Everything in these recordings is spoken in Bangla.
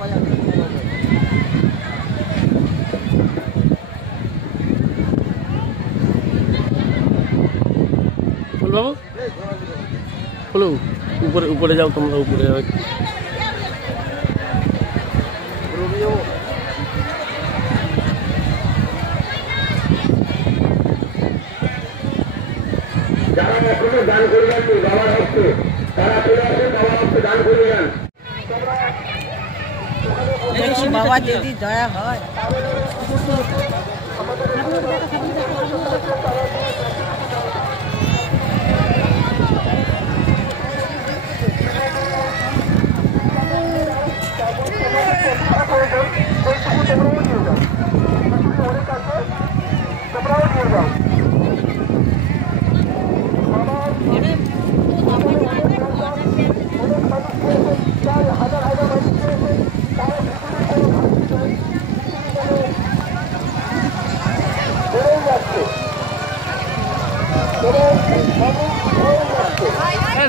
বাবু হলো উপরে উপরে যাও তোমরা উপরে যাও যারা এখনো দান করে যাচ্ছে বাবার হস্তে তারা চলে আসে বাবার হস্তে দান করে যান বাবা যদি দয়া হয়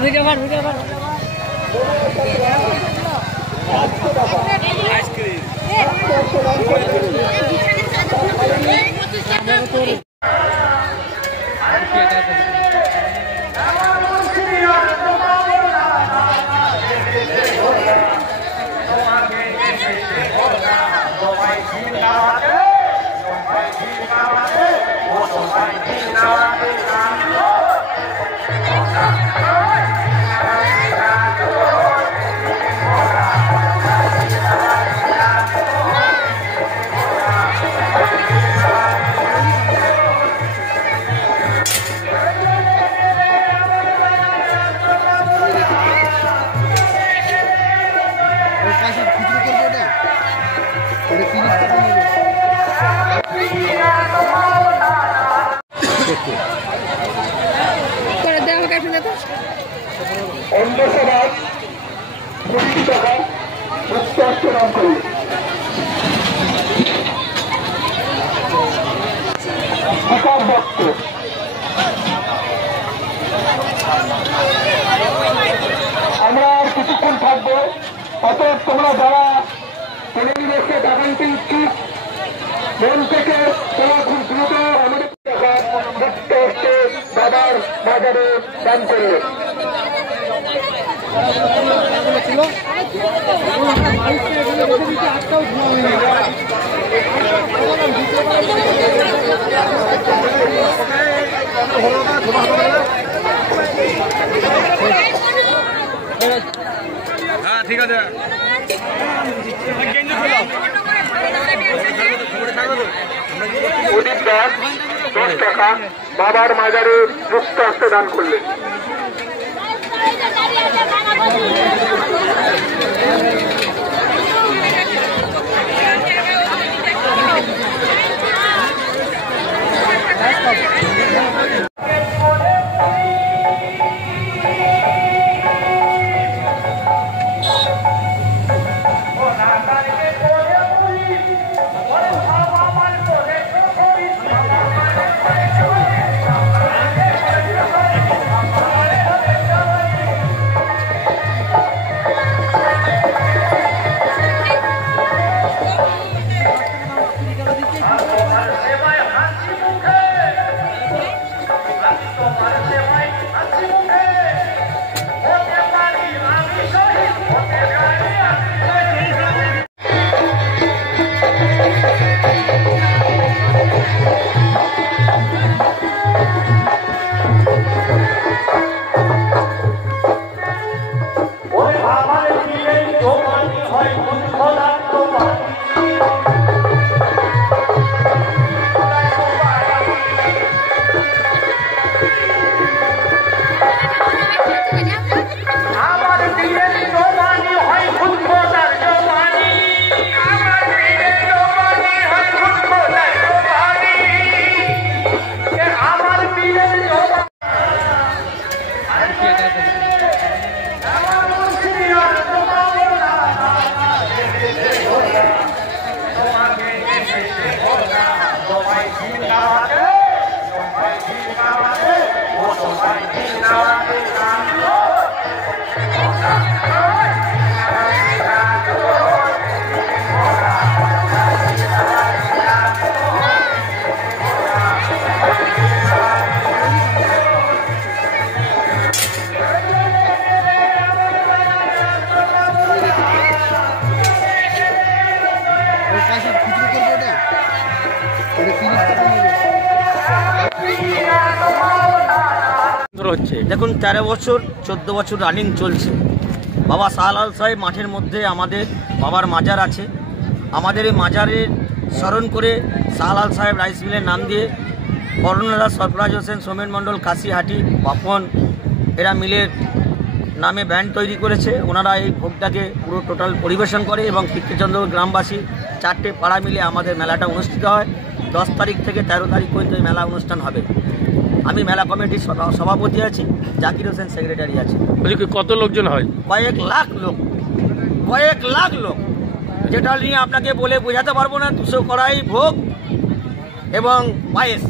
ভিডিও কর আইসক্রিম অন্ধসভার 20 টাকা প্রত্যাশা নাম করল বিকাশ দত্ত আমরা আর কিছুক্ষণ থাকবো অতএব তোমরা যারা পরিবেশে টাকা নিতে ইচ্ছুক মন থেকে তোমরা খুব দ্রুত আমাদের টাকা মুক্ত হচ্ছে বাবার বাজারে দান করলে হ্যাঁ ঠিক আছে উদিত দাস 10 টাকা বাবার মাজারে মুক্ত হস্তে দান করলেন চলছে? দেখুন 13 বছর 14 বছর রানিং চলছে। বাবা শাহলাল সাহেব মাঠের মধ্যে আমাদের বাবার মাজার আছে। আমাদের এই মাজারের স্মরণ করে শাহলাল সাহেব রাইস মিলের নাম দিয়ে করুণারা, সরফরাজ হোসেন, সোমেন মণ্ডল, কাশিহাটি, বাপন এরা মিলের নামে ব্যান্ড তৈরি করেছে। ওনারা এই ভোগটাকে পুরো টোটাল পরিবেশন করে এবং কীর্তিচন্দ্র গ্রামবাসী 4টে পাড়া মিলে আমাদের মেলাটা অনুষ্ঠিত হয়। 10 তারিখ থেকে 13 তারিখ পর্যন্ত এই মেলা অনুষ্ঠান হবে। আমি মেলা কমিটির সভাপতি আছি, জাকির হোসেন সেক্রেটারি আছে। কত লোকজন হয়? কয়েক লাখ লোক, যেটা নিয়ে আপনাকে বলে বোঝাতে পারবো না। 200 কড়াই ভোগ এবং পায়েস,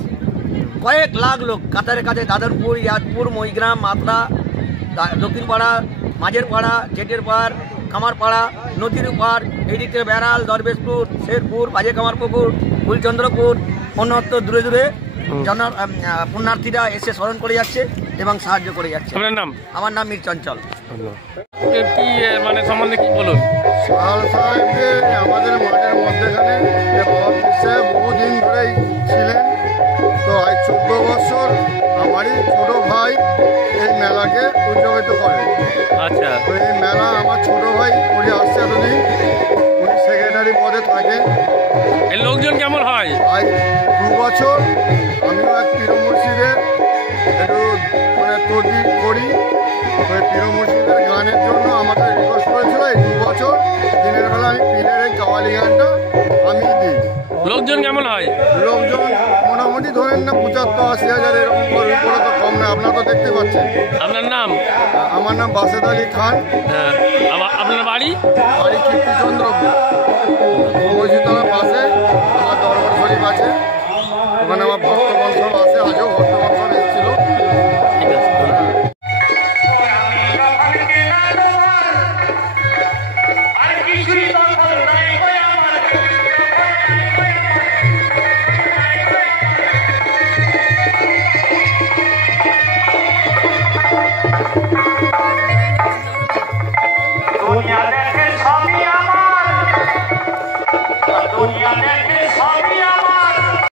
কয়েক লাখ লোক কাতারে কাছে দাদরপুর, ইয়াদপুর, মইগ্রাম, মাতরা, দক্ষিণ পাড়া, মাঝের পাড়া, জেটের পাড়, কামারপাড়া, নদীর পাড়, এইদিকে বেড়াল, দরবেশপুর, শেরপুর, বাজে কামারপুকুর, ফুলচন্দ্রপুর, অন্যত্র দূরে দূরে পুণ্যার্থীরা এসে স্মরণ করে যাচ্ছে এবং সাহায্য করে যাচ্ছে। আপনার নাম? আমার নাম মীর চঞ্চল। কি মানে সম্বন্ধে কি বলুন? শাহলাল সাহেব যে আমাদের মাঠের মধ্যেখানে বাবা পীর সাহেব বহুদিন ধরেই ছিলেন। তো আজ 14 বছর আমারই ছোট ভাই এই মেলাকে উদযাপিত করে। আচ্ছা, তো এই মেলা আমার ছোট ভাই করে আসছে এতদিন, উনি সেক্রেটারি পদে থাকেন। এই লোকজন কেমন হয়? আজ 2 বছর আমিও এক পীর মুর্শিদের একটু মানে তৈরি করি। তো এই পীর মুর্শিদের গানের জন্য আমাকে রিকোয়েস্ট করেছিল এই 2 বছর দিনের বেলা আমি পীরের এই কাওয়ালি গানটা আমি দিই। লোকজন কেমন হয়? লোকজন মোটামুটি ধরেন না 75-80 হাজার, এরকম করে তো কম না। আপনারা তো দেখতে পাচ্ছেন। আপনার নাম? আমার নাম বাসেদ আলী খান। আপনার বাড়ি? বাড়ি কীর্তিচন্দ্রপুর, মসজিদের পাশে আমার দরবার শরীফ আছে, ওখানে আমার ভক্তগণ সব আছে, আজও ভক্তগণ সব এসেছিল। ঠিক আছে, ধন্যবাদ। দুনিয়া দেখে সবই আমার, দুনিয়া দেখে